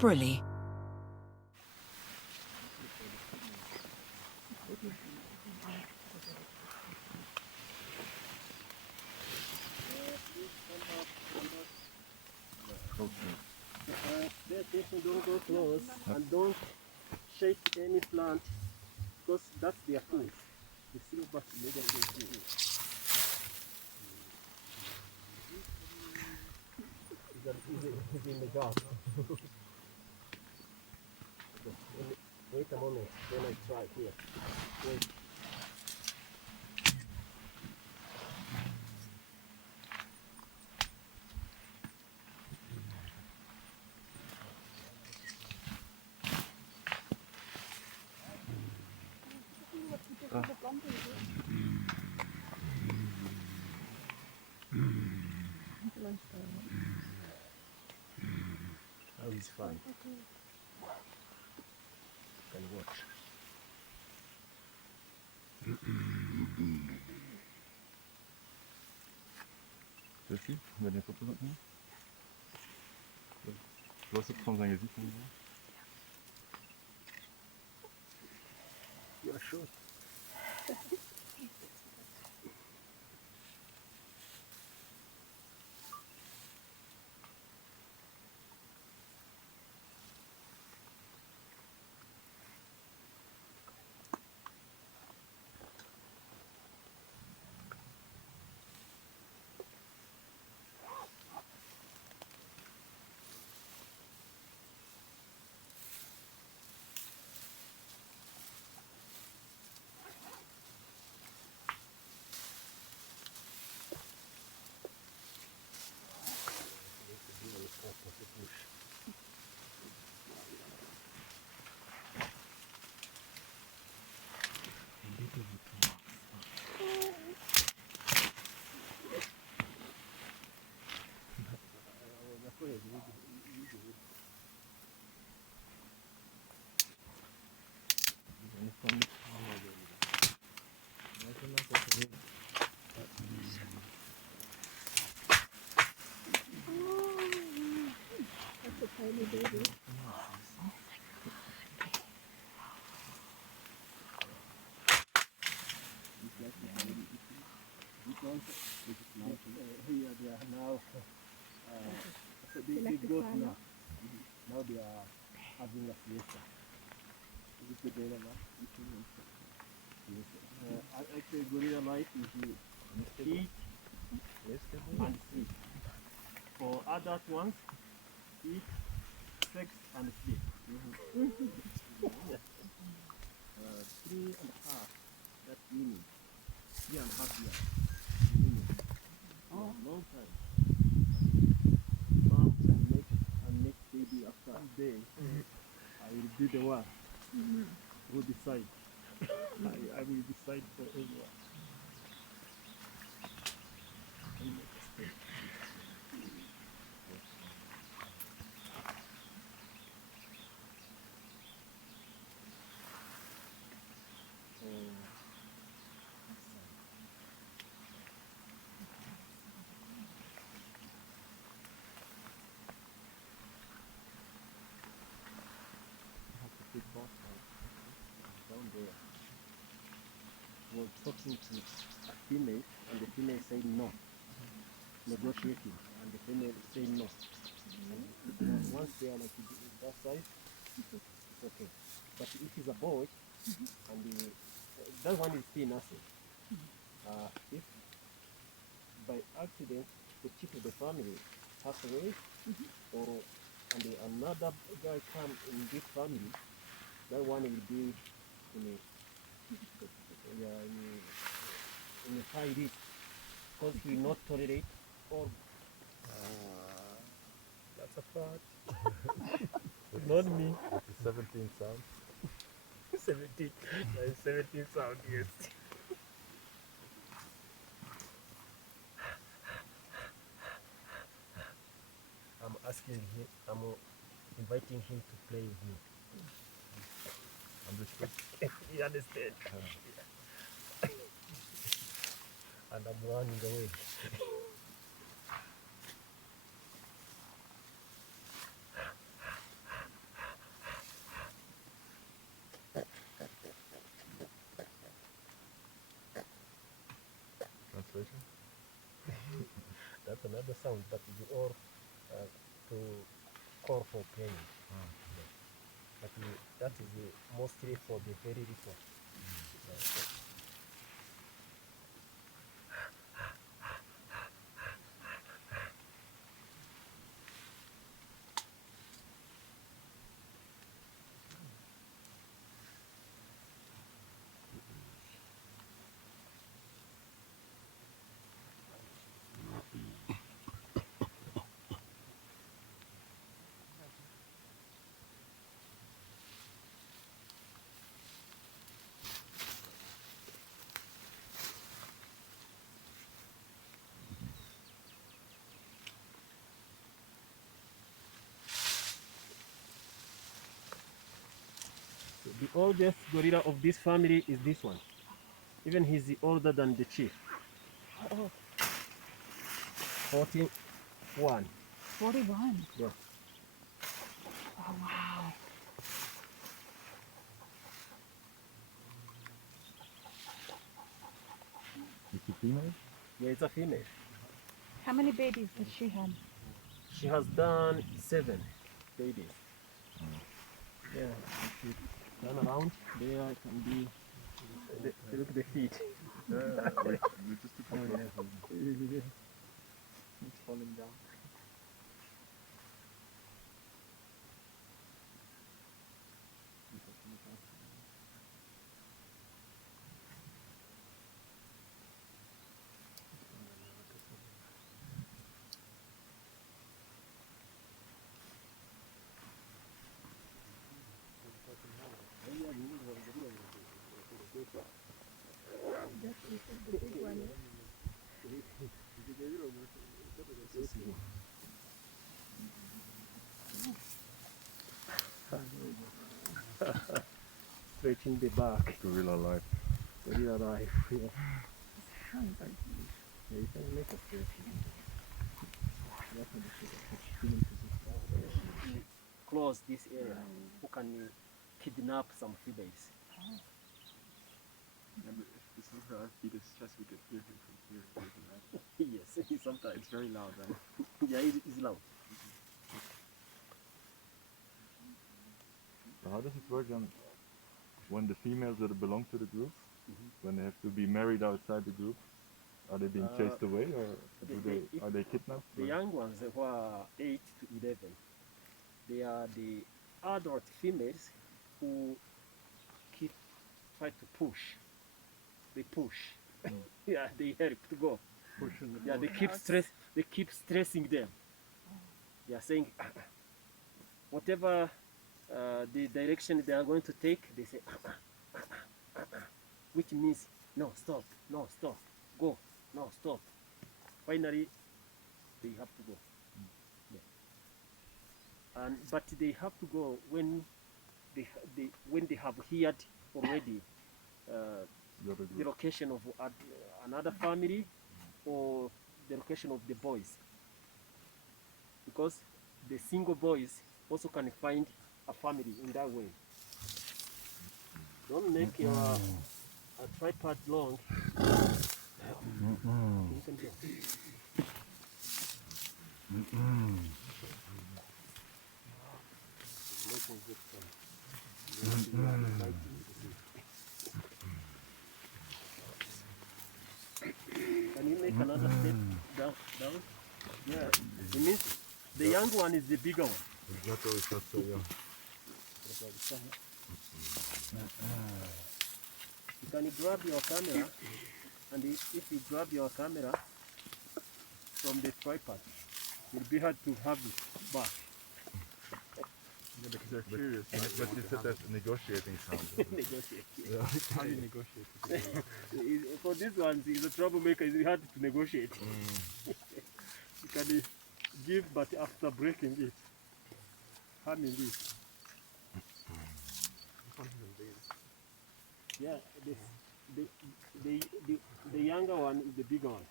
properly. Pay attention, don't go close, and don't shake any plant, because that's their food. The silverback negative food. He's in the gap. Wait a moment, then I try here. Wait. Oh, he's fine. Can watch. Celle-ci, on va bien photo maintenant. Je dois se prendre un gazette. You're sure? Here they are now. They got now. Now they are having a fiesta. Is it the gorilla life? Actually, gorilla life is eat and sleep. For adult ones, eat, sex, and sleep. 3.5. That's meaning. 3.5 years. Long time. Mom and make baby after a day. I will be the one who decide. I will decide for everyone. Big boss down there was talking to a female, and the female said no, negotiating, and the female said no. And once they are like that size, it's okay. But if it's a boy, and that one is still nothing. If by accident the chief of the family passed away, or and another guy come in this family, that one will be in a high risk, because he will not tolerate all. That's a fact. Not me. 17 sounds. 17. 17 sound, yes. I'm asking him, I'm inviting him to play with me. Understood? You understand? And I'm running away. demonstration? That's another sound, but we all to call for playing. But that is mostly for the very little. The oldest gorilla of this family is this one. Even he's older than the chief. 41. 41. Yeah. Oh, wow. It's a female? Yeah, it's a female. How many babies has she had? She has done 7 babies. Yeah, if you turn around, there can be, look at the feet. We just took Oh, a yeah. photo. It's falling down. The big one. Stretching the back. Gorilla life. Gorilla life. Yeah. Hands are Yeah, you can make a stretch. Close this area. Who can kidnap some females? Yeah, but if this was beat his chest, we could hear him from here. Right? Yes, sometimes. It's very loud, right? Yeah, it is loud. So how does it work then when the females that belong to the group, when they have to be married outside the group, are they being chased away or are they kidnapped? The or? young ones who are 8 to 11, they are the adult females who try to push. They push. Yeah, they help to go. Yeah, they keep stressing them. They are saying whatever the direction they are going to take, they say which means no, stop, go, no, stop. Finally, they have to go. Yeah. But they have to go when they have heard already the location of another family or the location of the boys, because the single boys also can find a family in that way. Don't make your tripod long. You can go. Making good sound. Can you make another step down? Yeah, it means the young one is the bigger one. You can grab your camera, and if you grab your camera from the tripod, it'll be hard to have it back. Yeah, because they're curious. But you said that's a negotiating sound. Negotiate. Yeah. How do you negotiate? For this one, he's a troublemaker. It's hard to negotiate. You can give, but after breaking it, harming it. Yeah, the younger one is the bigger one.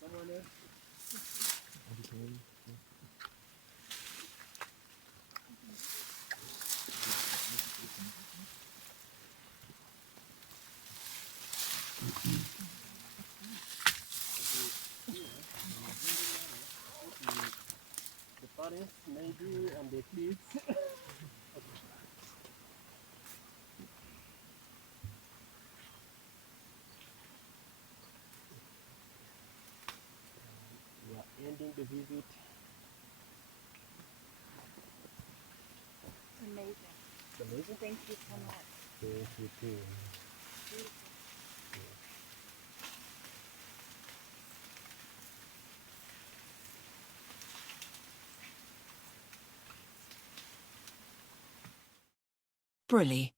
Someone else? parents maybe and the kids. We are ending the visit. Amazing. It's amazing. Thank you so much. Thank you too. Beautiful. Briley.